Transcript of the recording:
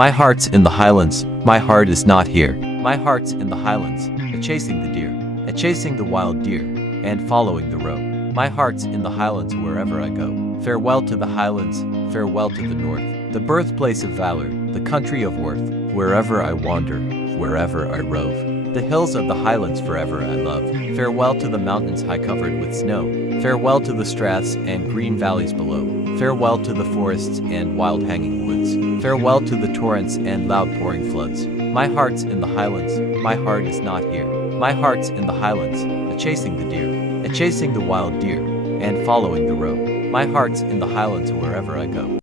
My heart's in the highlands, my heart is not here. My heart's in the highlands, a-chasing the deer, a-chasing the wild deer, and following the roe. My heart's in the highlands wherever I go. Farewell to the highlands, farewell to the north, the birthplace of valor, the country of worth. Wherever I wander, wherever I rove, the hills of the highlands forever I love. Farewell to the mountains high covered with snow, farewell to the straths and green valleys below. Farewell to the forests and wild hanging woods, farewell to the torrents and loud pouring floods. My heart's in the highlands, my heart is not here. My heart's in the highlands, a-chasing the deer, a-chasing the wild deer, and following the roe. My heart's in the highlands wherever I go.